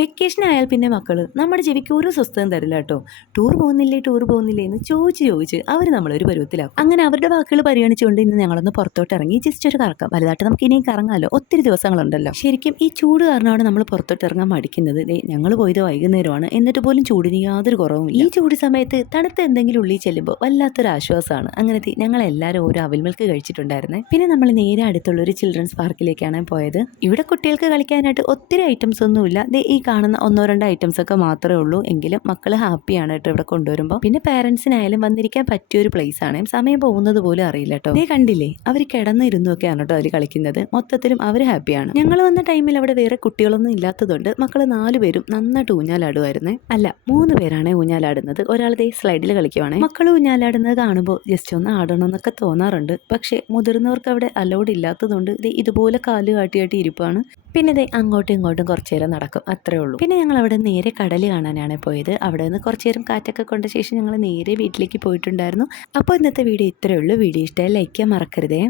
Vacation ആയാൽ പിന്നെ മക്കള് നമ്മുടെ ചെവിക്ക് ഒരു സ്വസ്ഥം തരില്ല കേട്ടോ. ടൂർ പോകുന്നില്ലേ എന്ന് ചോദിച്ച് അവർ നമ്മളൊരു പരുവത്തിലാക്കും. അങ്ങനെ അവരുടെ വാക്കുകൾ പരിഗണിച്ചുകൊണ്ട് ഇന്ന് ഞങ്ങളൊന്ന് പുറത്തോട്ട് ഇറങ്ങി ജസ്റ്റ് ഒരു കറക്കം. വലുതായിട്ട് നമുക്ക് ഇനിയും കറങ്ങാമല്ലോ, ഒത്തിരി ദിവസങ്ങളുണ്ടല്ലോ. ശരിക്കും ഈ ചൂട് കാരണമാണ് നമ്മൾ പുറത്തോട്ട് ഇറങ്ങാൻ മടിക്കുന്നത്. ഞങ്ങൾ പോയത് വൈകുന്നേരമാണ്, എന്നിട്ട് പോലും ചൂടിന് യാതൊരു കുറവുമില്ല. ഈ ചൂട് സമയത്ത് തണുത്ത എന്തെങ്കിലും ഉള്ളിൽ ചെല്ലുമ്പോൾ വല്ലാത്തൊരു ആശ്വാസമാണ്. അങ്ങനത്തെ ഞങ്ങൾ എല്ലാവരും ഓരോ അവിൽ മിൽക്ക് കഴിച്ചിട്ടുണ്ടായിരുന്നേ. പിന്നെ നമ്മൾ നേരെ അടുത്തുള്ള ഒരു ചിൽഡ്രൻസ് പാർക്കിലേക്കാണ് പോയത്. ഇവിടെ കുട്ടികൾക്ക് കളിക്കാനായിട്ട് ഒത്തിരി ഐറ്റംസ് ഒന്നുമില്ല. ഈ കാണുന്ന ഒന്നോ രണ്ടോ ഐറ്റംസ് ഒക്കെ മാത്രമേ ഉള്ളൂ. എങ്കിലും മക്കള് ഹാപ്പിയാണ് കേട്ടോ ഇവിടെ കൊണ്ടുവരുമ്പോൾ. പിന്നെ പേരൻസിനായാലും വന്നിരിക്കാൻ പറ്റിയൊരു പ്ലേസ് ആണ്. സമയം പോകുന്നത് പോലും അറിയില്ല കേട്ടോ. നീ കണ്ടില്ലേ, അവർ കിടന്നിരുന്നൊക്കെയാണ് കേട്ടോ അവർ കളിക്കുന്നത്. മൊത്തത്തിലും അവർ ഹാപ്പിയാണ്. ഞങ്ങൾ വന്ന ടൈമിൽ അവിടെ വേറെ കുട്ടികളൊന്നും ഇല്ലാത്തതുകൊണ്ട് മക്കള് 4 പേരും നന്നായിട്ട് ഊഞ്ഞാലാടുമായിരുന്നേ. അല്ല, 3 പേരാണ് ഊഞ്ഞാലാടുന്നത്. ഒരാളതേ സ്ലൈഡിൽ കളിക്കുവാണ്. മക്കൾ ഊഞ്ഞാലാടുന്നത് കാണുമ്പോൾ ജസ്റ്റ് ഒന്ന് ആടണമെന്നൊക്കെ തോന്നാറുണ്ട്. പക്ഷെ മുതിർന്നവർക്ക് അവിടെ അലൗഡ് ഇല്ലാത്തതുകൊണ്ട് ഇതുപോലെ കാല് കാട്ടി ഇരിപ്പാണ്. പിന്നെ അങ്ങോട്ടും ഇങ്ങോട്ടും കുറച്ചു നേരം നടക്കും, അത്രേ ഉള്ളൂ. പിന്നെ ഞങ്ങൾ അവിടെ നേരെ കടൽ കാണാനാണ് പോയത്. അവിടെ നിന്ന് കുറച്ചു നേരം കാറ്റൊക്കെ കൊണ്ട ശേഷം ഞങ്ങൾ നേരെ വീട്ടിലേക്ക് പോയിട്ടുണ്ടായിരുന്നു. അപ്പോൾ ഇന്നത്തെ വീഡിയോ ഇത്രയേ ഉള്ളൂ. വീഡിയോ ഇഷ്ടമായി ലൈക്ക് ചെയ്യാൻ മറക്കരുതേ.